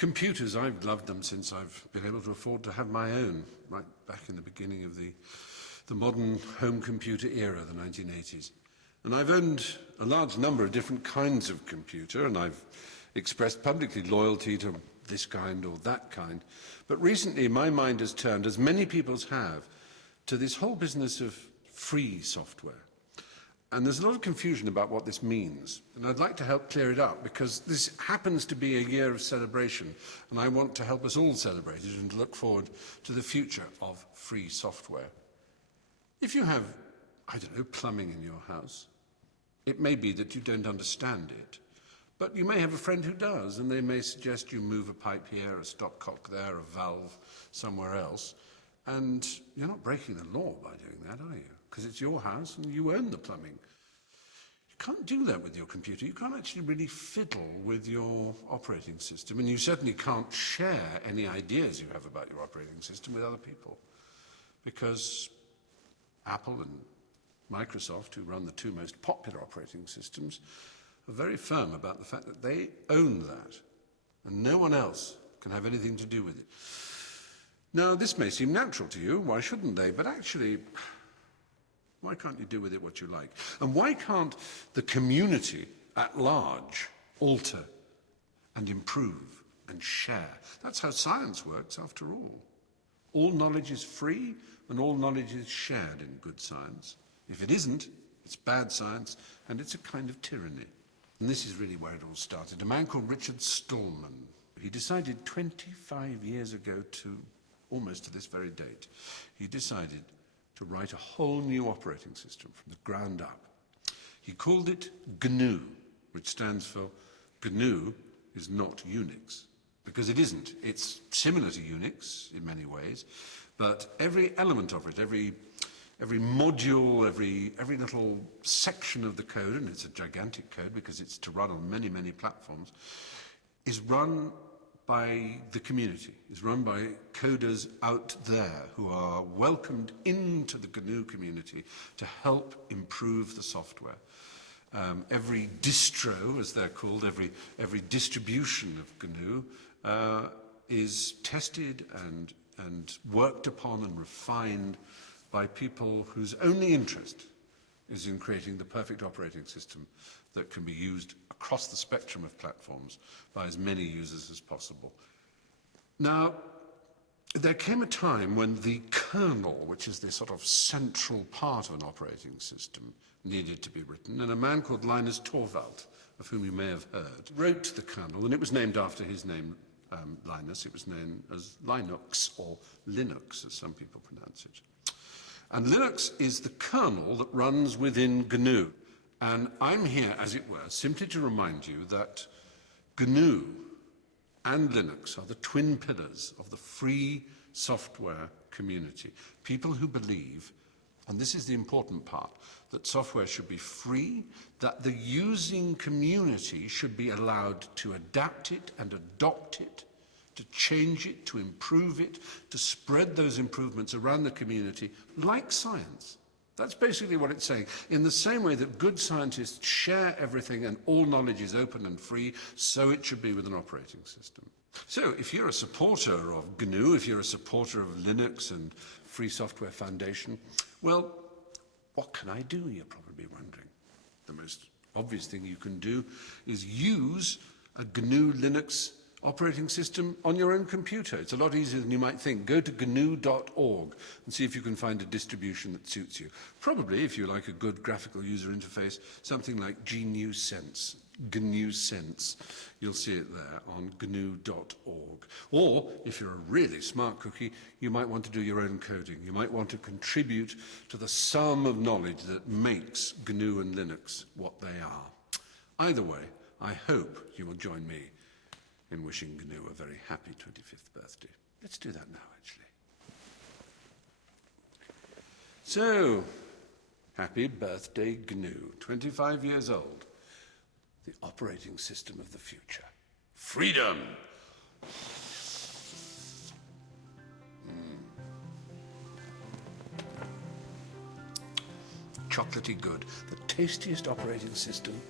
Computers, I've loved them since I've been able to afford to have my own, right back in the beginning of the modern home computer era, the 1980s. And I've owned a large number of different kinds of computer, and I've expressed publicly loyalty to this kind or that kind. But recently my mind has turned, as many people's have, to this whole business of free software. And there's a lot of confusion about what this means. And I'd like to help clear it up, because this happens to be a year of celebration, and I want to help us all celebrate it and look forward to the future of free software. If you have, I don't know, plumbing in your house, it may be that you don't understand it, but you may have a friend who does, and they may suggest you move a pipe here, a stopcock there, a valve somewhere else, and you're not breaking the law by doing that, are you? Because it's your house and you own the plumbing. You can't do that with your computer. You can't actually really fiddle with your operating system, and you certainly can't share any ideas you have about your operating system with other people, because Apple and Microsoft, who run the two most popular operating systems, are very firm about the fact that they own that, and no one else can have anything to do with it. Now, this may seem natural to you. Why shouldn't they? But actually, why can't you do with it what you like? And why can't the community at large alter and improve and share? That's how science works, after all. All knowledge is free, and all knowledge is shared in good science. If it isn't, it's bad science, and it's a kind of tyranny. And this is really where it all started. A man called Richard Stallman, he decided 25 years ago, to almost to this very date, he decided to write a whole new operating system from the ground up. He called it GNU, which stands for GNU is not Unix, because it isn't. It's similar to Unix in many ways, but every element of it, every module, every little section of the code, and it's a gigantic code because it's to run on many, many platforms, is run by the community, is run by coders out there who are welcomed into the GNU community to help improve the software. Every distro, as they're called, every distribution of GNU is tested and worked upon and refined by people whose only interest is in creating the perfect operating system that can be used across the spectrum of platforms by as many users as possible. Now, there came a time when the kernel, which is the sort of central part of an operating system, needed to be written, and a man called Linus Torvalds, of whom you may have heard, wrote the kernel, and it was named after his name, Linus. It was known as Linux, or Linux, as some people pronounce it. And Linux is the kernel that runs within GNU. And I'm here, as it were, simply to remind you that GNU and Linux are the twin pillars of the free software community. People who believe, and this is the important part, that software should be free, that the using community should be allowed to adapt it and adopt it, to change it, to improve it, to spread those improvements around the community, like science. That's basically what it's saying. In the same way that good scientists share everything and all knowledge is open and free, so it should be with an operating system. So if you're a supporter of GNU, if you're a supporter of Linux and Free Software Foundation, well, what can I do, you're probably wondering. The most obvious thing you can do is use a GNU Linux operating system on your own computer. It's a lot easier than you might think. Go to GNU.org and see if you can find a distribution that suits you. Probably, if you like a good graphical user interface, something like GNU Sense. GNU Sense. You'll see it there on GNU.org. Or, if you're a really smart cookie, you might want to do your own coding. You might want to contribute to the sum of knowledge that makes GNU and Linux what they are. Either way, I hope you will join me in wishing GNU a very happy 25th birthday. Let's do that now, actually. So, happy birthday, GNU. 25 years old. The operating system of the future. Freedom! Chocolatey good. The tastiest operating system